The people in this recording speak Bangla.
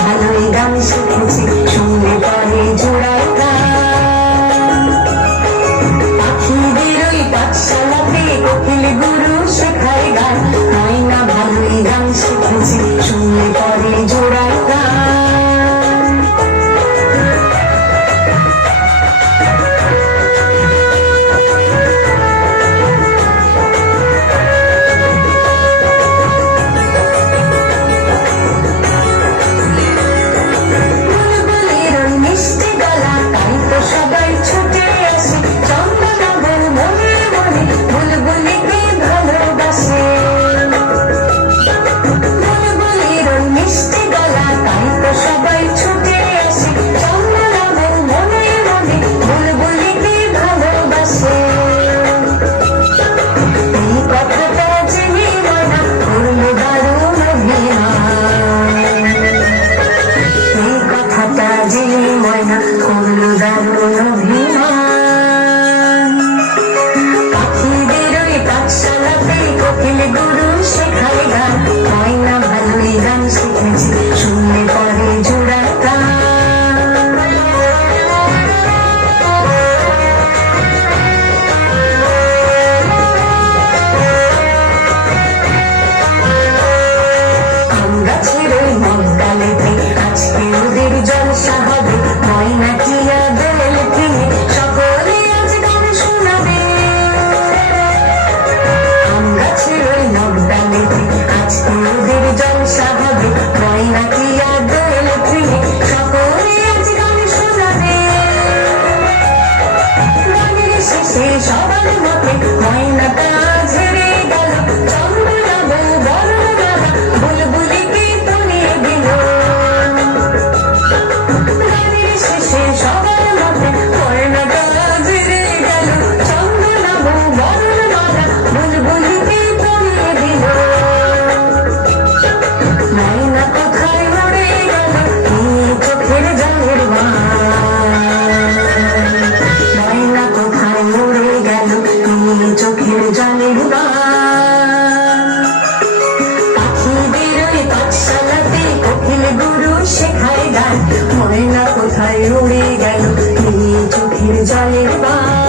ভালোই গান শিখেছি শুনলে পরে জোড়ায় গান। পাখিদের ওই পাঠশালাতে কোকিল গুরু শেখায় গান, হয় না ভালোই গান শিখেছি শুনলে পরে জোড়ায় গান। সবাই ছুটে আসে চন্দ্রনগর মনে মনে বুলবুলিকে ভালোবাসে। বুলবুলির ওই মিষ্টি গলা, তাই তো সবাই ছুটে আসে চন্দ্রনগর মনে মনে বুলবুলিকে ভালোবাসে। এই কথাটা জেনে ময়না করল দারুণ অভিমান, এই কথাটা জেনে ময়না করল দারুণ অভিমান। পাখিদের ওই পাঠশালাতে কোকিল গুরু শেখায় গান, হয় না ভালোই গান শিখেছি শুনলে পরে জোড়া গান। আম গাছের ওই মগডালেতে আজকে ওদের জলসা হবে, ময়না টিয়া দোল কিনে সকলে আজ গান শোনাবে। আম গাছের ওই মগডালেতে আজকে ওদের জলসা হবে, ময়না টিয়া দোল কিনে সকলে আজ গান শোনাবে। গানের শেষে সবার মতে ময়নাটা ঝেড়ে গেল চন্দ্রনগর বড় দাদা বুলবুলিকে তলিয়ে দিল। গানের শেষে সবার মতে ময়নাটা ঝেড়ে গেল চন্দ্রনগর বড় দাদা বুলবুলিকে তলিয়ে দিল। ময়না কোথায় উড়ে গেল এই চোখের জলের বান, ময়না কোথায় উড়ে গেল এই চোখের জলের বান। পাখিদের ওই পাঠশালাতে কোকিল গুরু শেখায় গান, ময়না কোথায় উড়ে গেল এই চোখের জলের বান।